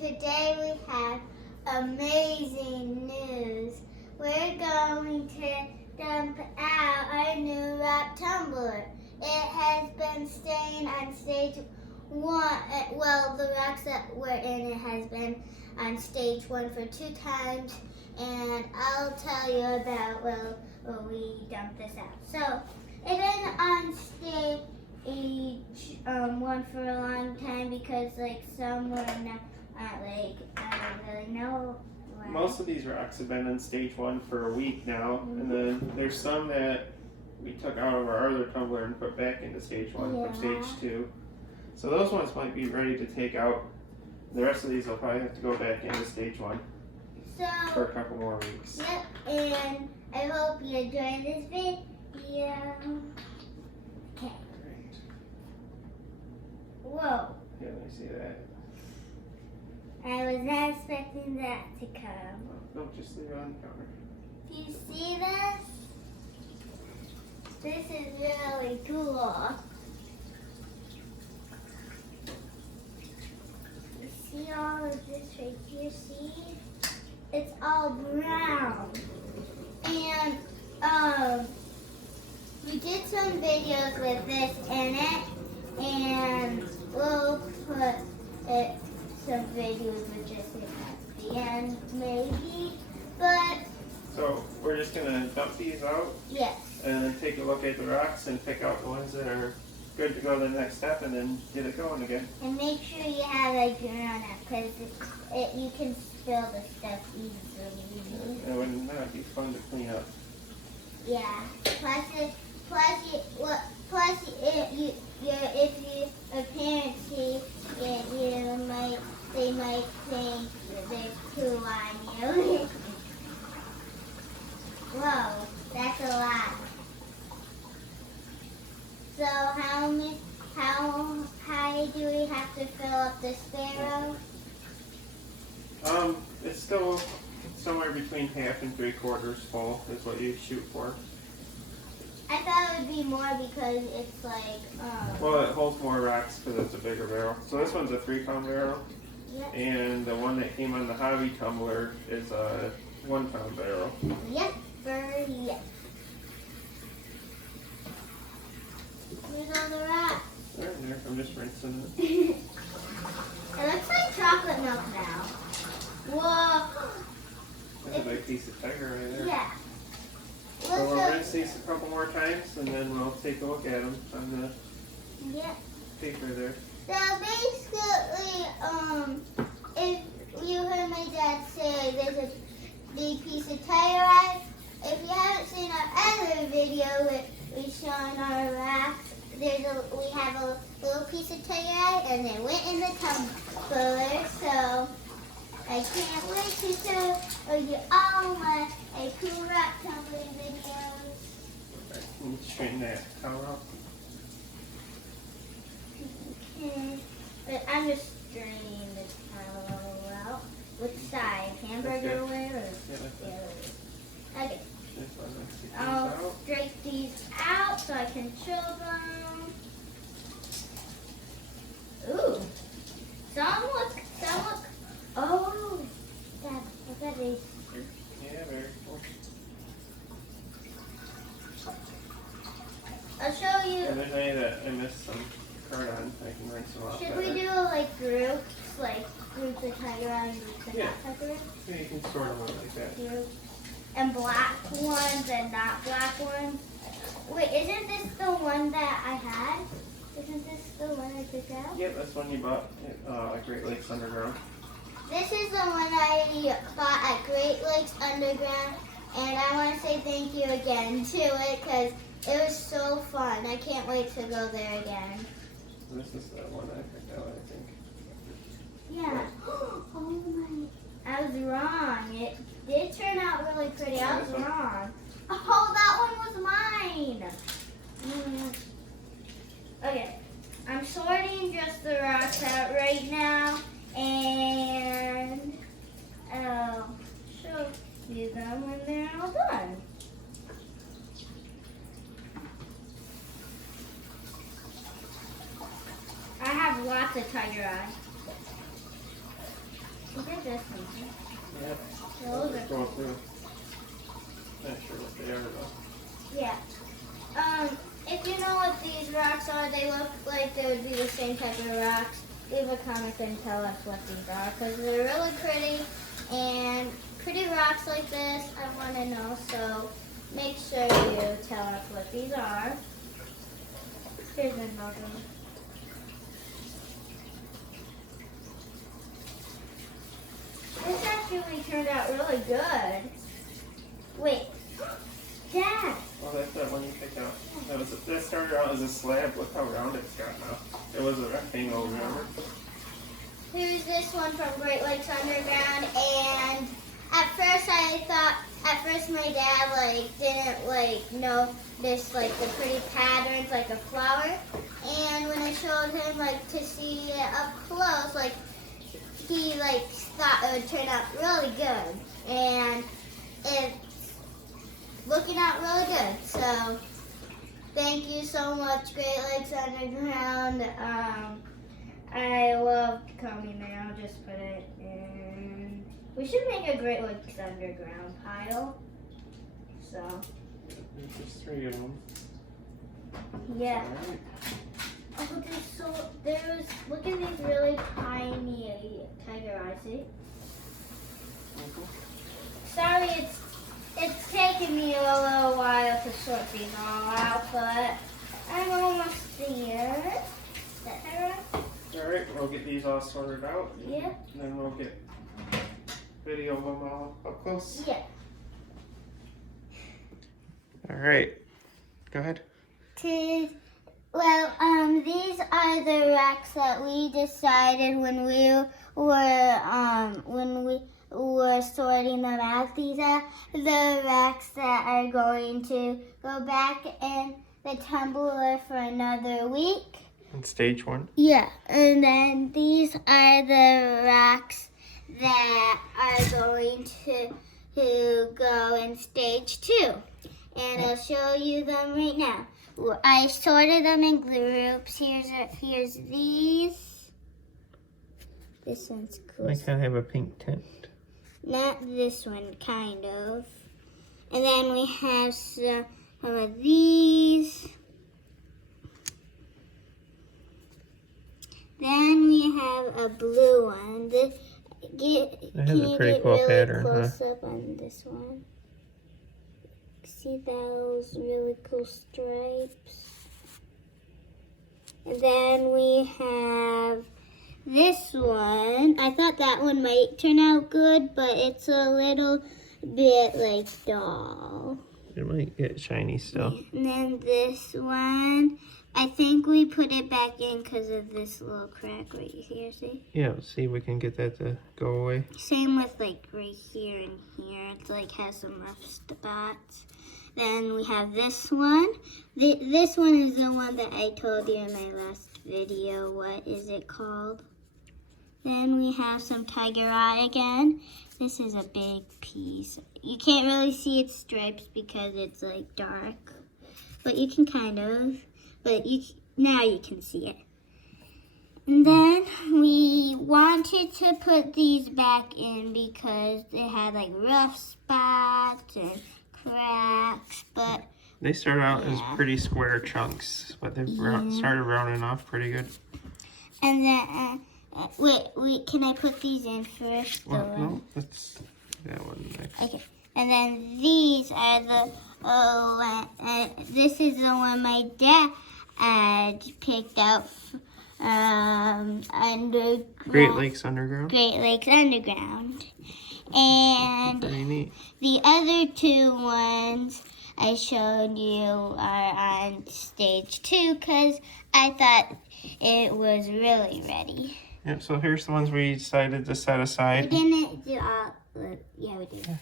today we have amazing news. We're going to dump out our new rock tumbler. It has been staying on stage 1. Well, the rocks that were in it has been on stage 1 for 2 times, and I'll tell you about when we dump this out. So, it's been on stage 1 for a long time because some were not I don't really know. Most of these rocks have been in stage 1 for a week now, and then there's some that we took out of our other tumbler and put back into stage 1 from stage 2. So those ones might be ready to take out. The rest of these will probably have to go back into stage 1 for a couple more weeks. Yep, and I hope you enjoyed this video. Okay. Great. Whoa. Yeah, let me see that. I was not expecting that to come. No, just leave it on the counter. Do you see this? This is really cool. You see all of this right here? See? It's all brown. And we did some videos with this in it, and we'll put some videos with just it at the end, maybe. But So we're just gonna dump these out, yes. and then take a look at the rocks and pick out the ones that are good to go to the next step, and then get it going again. And make sure you have a ground up, because you can spill the stuff easily. It would not be fun to clean up. Yeah. If your parents see it, they might think that there's poo on you. Whoa, that's a lot. So how high do we have to fill up the sparrow? It's still somewhere between 1/2 and 3/4 full is what you shoot for. I thought it would be more because it's Well, it holds more rocks because it's a bigger barrel. So this one's a 3-pound barrel, Yep. and the one that came on the hobby tumbler is a 1-pound barrel. Yep. Yes. Here's all the rocks. There, I'm just rinsing it. It looks like chocolate milk now. Whoa. That's a big piece of tiger right there. Yeah. So we'll rinse these a couple more times, and then we'll take a look at them on the Yep. paper there. So basically, if you heard my dad say there's a big piece of tire iron, if you haven't seen our other video we showing our racks, we have a little piece of tire iron, and they went in the tumbler. So I can't wait to show you all my cool rock tumbling videos. Alright, can you straighten that towel out? Okay. But I'm just straining the towel out. Which side? Hamburger way or Yeah, that's the it. other way? Okay. This one, let's get these I'll out. straight these out so I can show them. Ooh. Some look. Oh. Look at these. Yeah, very cool. I'll show you. If there's any that I missed some card on, I can rinse them off. Should better. we do groups of tiger eyes, groups of not tiger eyes? Yeah, you can sort them out like that. And black ones and not black ones. Wait, isn't this the one that I had? Isn't this the one I picked out? Yep, that's one you bought at Great Lakes Underground. This is the one I bought at Great Lakes Underground, and I want to say thank you again to it because it was so fun. I can't wait to go there again. This is the one I picked out, I think. Yeah. Oh my. I was wrong. It did turn out really pretty. I was wrong. Oh, that one was mine. Okay. I'm sorting just the rocks out right now, and I'll show you them when they're all done. I have lots of tiger eye. These are just something. Yeah. Those Just are going through. Not sure what they are though. Yeah. If you know what these rocks are, they look like they would be the same type of rocks. Leave a comment and tell us what these are, because they're really pretty, and pretty rocks like this, I want to know, so make sure you tell us what these are. Here's another one. This actually turned out really good. Wait. Dad! Well, that's that one you picked out. That started out as a slab. Look how round it's got now. It was a rectangle, remember? Here's this one from Great Lakes Underground, and at first my dad didn't notice the pretty patterns like a flower, and when I showed him to see it up close, he thought it would turn out really good, and it's looking out really good. So thank you so much, Great Lakes Underground. I loved coming there. I'll just put it in. We should make a Great Lakes Underground pile. So. There's just 3 of them. Yeah. Alright. Oh, look at these really tiny tiger eyes, see? Sorry, it's taken me a little while to sort these all out, but I'm almost there. Is that right? Alright, we'll get these all sorted out. Yep. And then we'll get video of them all up close. Yeah. Alright, go ahead. These are the racks that we decided when we were sorting them out. These are the racks that are going to go back in the tumbler for another week. In stage 1? Yeah, and then these are the racks that are going to go in stage 2. And I'll show you them right now. I sorted them in groups. Here's these. This one's cool. They kind of have a pink tint. Not this one, kind of. And then we have some of these. Then we have a blue one. It has a pretty cool pattern, close up on this one? See those really cool stripes? And then we have this one. I thought that one might turn out good, but it's a little bit dull. It might get shiny still. And then this one, I think we put it back in because of this little crack right here, see? Yeah, see if we can get that to go away. Same with right here and here. It's has some rough spots. Then we have this one. This one is the one that I told you in my last video. What is it called? Then we have some tiger eye again. This is a big piece. You can't really see its stripes because it's dark. But you can kind of. But now you can see it. And then we wanted to put these back in because they had rough spots and cracks, but they start out as pretty square chunks, but they've started rounding off pretty good. And then, wait, can I put these in first? Well, no, let's do that one next. Okay, and then these are this is the one my dad picked out underground. Great Lakes Underground. Great Lakes Underground. And pretty neat. The other 2 ones I showed you are on stage 2 because I thought it was really ready. Yep, so here's the ones we decided to set aside. We didn't do all, yeah, we did. Yeah.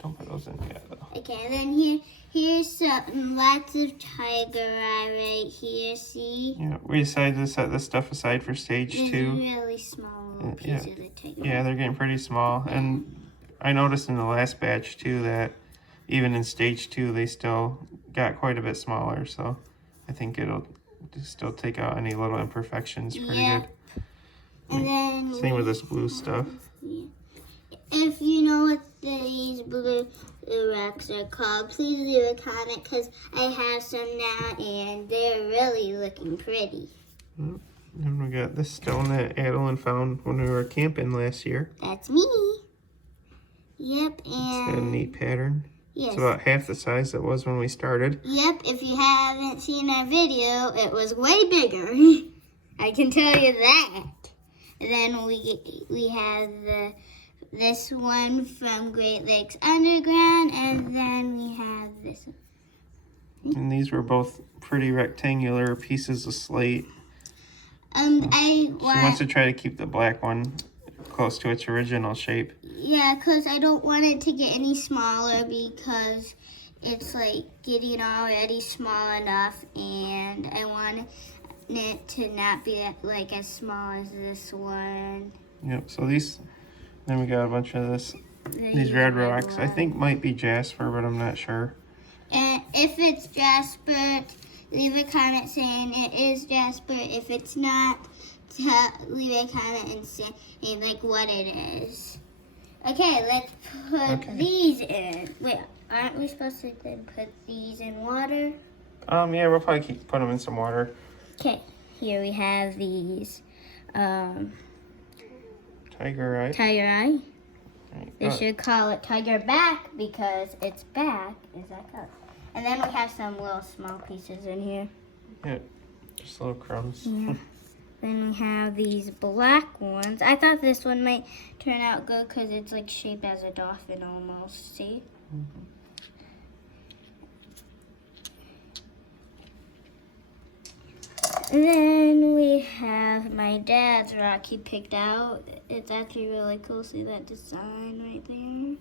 Don't put those in yet, though. Okay, and then here's lots of tiger eye right here, see? Yeah, we decided to set this stuff aside for stage 2. Really small little piece of the tiger. Yeah, they're getting pretty small. And I noticed in the last batch, too, that even in stage 2, they still got quite a bit smaller. So I think it'll still take out any little imperfections pretty good. And then same with this blue stuff. Yeah. If you know what these blue rocks are called, please leave a comment because I have some now and they're really looking pretty. And we got this stone that Adeline found when we were camping last year. That's me. Yep, It's and got a neat pattern. yes. It's about half the size it was when we started. Yep, if you haven't seen our video, it was way bigger. I can tell you that. And then we have this one from Great Lakes Underground, and then we have this one. And these were both pretty rectangular pieces of slate. She wants to try to keep the black one close to its original shape. Yeah, because I don't want it to get any smaller because it's like getting already small enough, and I want it to not be like as small as this one. Yep, so then we got a bunch of these red rocks. I think might be jasper, but I'm not sure. And if it's jasper, leave a comment saying it is jasper. If it's not, leave a comment and say like what it is. Okay, let's put these in. Wait, aren't we supposed to then put these in water? Yeah, we'll probably put them in some water. Okay, here we have these. Tiger eye. Tiger eye. Right. They should call it tiger back because its back is that color. And then we have some little small pieces in here. Yep, just little crumbs. Yeah. Then we have these black ones. I thought this one might turn out good because it's like shaped as a dolphin almost. See? Mm-hmm. And then we have my dad's rock he picked out. It's actually really cool. See that design right there?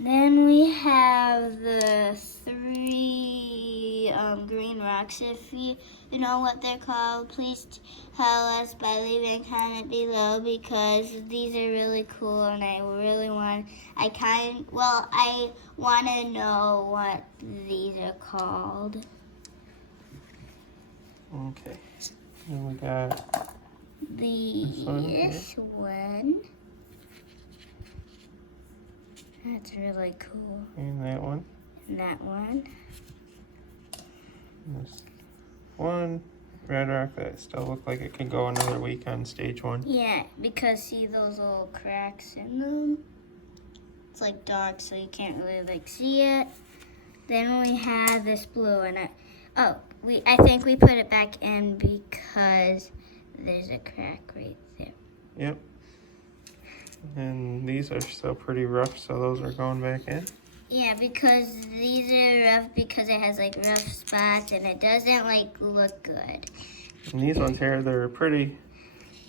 Then we have the 3 green rocks. If you know what they're called, please tell us by leaving a comment below because these are really cool and I really want, I want to know what these are called. Okay. Then we got this one. That's really cool. And that one. And that one. And this one red rock that still look like it could go another week on stage 1. Yeah, because see those little cracks in them? It's like dark, so you can't really like see it. Then we have this blue, and I think we put it back in because there's a crack right there. Yep. And these are still pretty rough, so those are going back in. Yeah, because these are rough because it has like rough spots and it doesn't like look good. And these ones here, they're pretty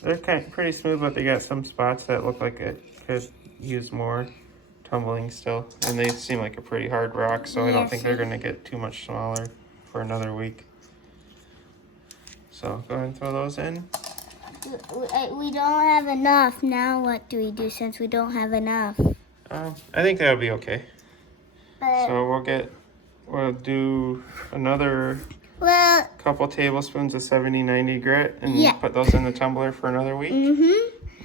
smooth, but they got some spots that look like it could use more tumbling still. And they seem like a pretty hard rock, so I don't think they're gonna get too much smaller for another week. So go ahead and throw those in. We don't have enough. Now what do we do since we don't have enough? I think that'll be okay. So we'll do another couple tablespoons of 70-90 grit and put those in the tumbler for another week.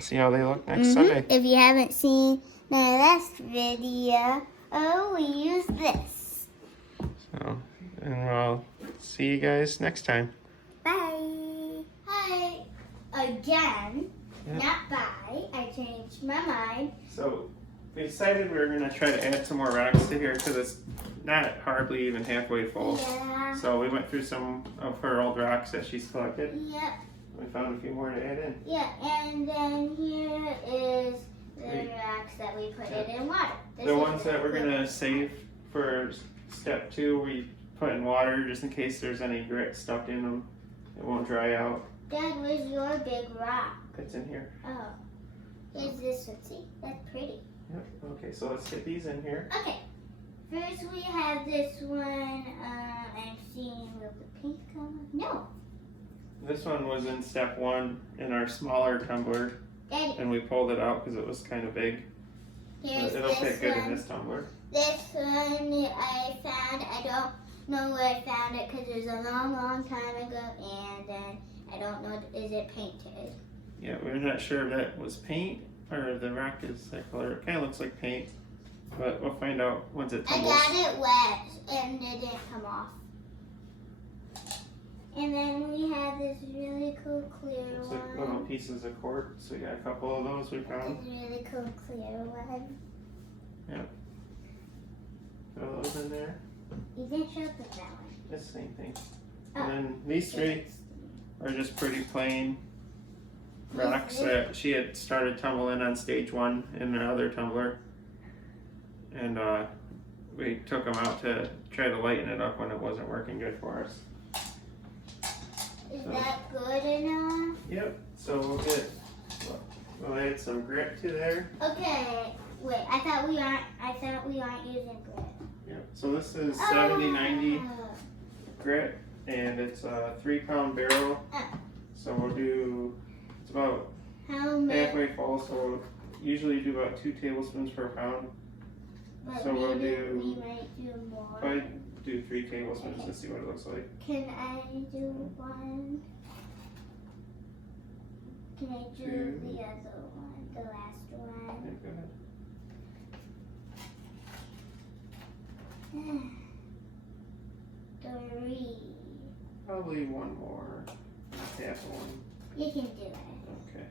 See how they look next Sunday. If you haven't seen the last video, we use this. So, and we'll see you guys next time. Bye. Hi. Again. Yep. Not bye. I changed my mind. So we decided we were going to try to add some more rocks to here because it's not hardly even halfway full. Yeah. So we went through some of her old rocks that she's collected. Yep. We found a few more to add in. Yeah, and then here is the rocks that we put it in water. The ones that we're going to save for step 2, we put in water just in case there's any grit stuck in them. It won't dry out. Dad, where's your big rock? It's in here. Oh. Here's this one. See? That's pretty. Yep. Okay, so let's get these in here. Okay. First we have this one. I'm seeing with the pink color. No. This one was in step 1 in our smaller tumbler. Daddy. And we pulled it out because it was kind of big. Here's It'll fit good in this tumbler. This one I found. I don't know where I found it because it was a long, long time ago, and then I don't know, is it painted? Yeah, we're not sure if that was paint or if the rock is that color. It kind of looks like paint, but we'll find out once it I tumbles. got it wet and it didn't come off. And then we have this really cool clear Looks one. like little pieces of quartz. We got a couple of those we found. This really cool clear one. Throw those in there. You didn't show up with that one. It's the same thing. Oh. And then these three are just pretty plain rocks that she had started tumbling on stage 1 in the other tumbler. And we took them out to try to lighten it up when it wasn't working good for us. Is that good enough? Yep, so we'll add some grit to there. Okay, wait, I thought we aren't using grit. Yep, so this is 70-90 grit, and it's a 3-pound barrel. So we'll do, it's about halfway full, so we'll usually do about 2 tablespoons per pound. But So we'll maybe do, we might do more. probably do 3 tablespoons to see what it looks like. Can I do one? Can I do 2. the other one, the last one? Okay, go ahead. Three. Probably one more, half one. You can do it. Okay.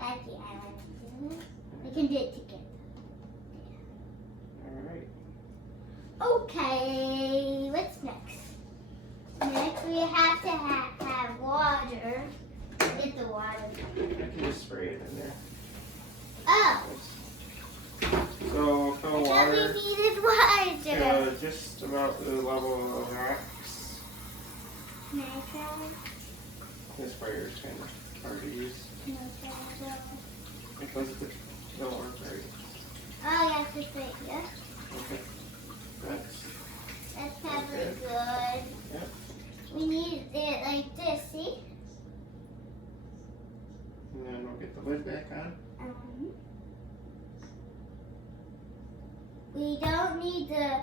Actually, I want to do it. We can do it together. Alright. Okay, what's next? Next, we have to have water. Get the water. I can just spray it in there. Oh, So fill I thought water we needed water. to just about the level of the rocks. Can I try? This sprayer is kind of hard to use Can I try? because it don't work very. Oh, yes, it's right here. Okay. That's probably Okay. good. Yep. We need it like this, see? And then we'll get the lid back on. We don't need the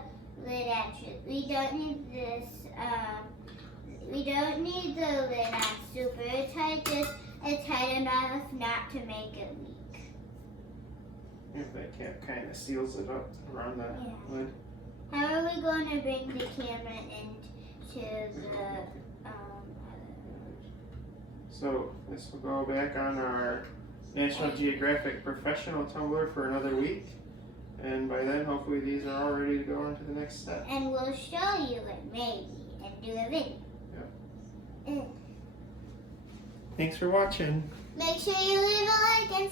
lid actually. We don't need this, we don't need the lid on super tight, just tight enough not to make it leak. If that cap kind of seals it up around the lid. How are we going to bring the camera into the, So this will go back on our National Geographic Professional tumbler for another week. And by then, hopefully these are all ready to go on to the next step. and we'll show you it maybe and do a video. Thanks for watching. Make sure you leave a like and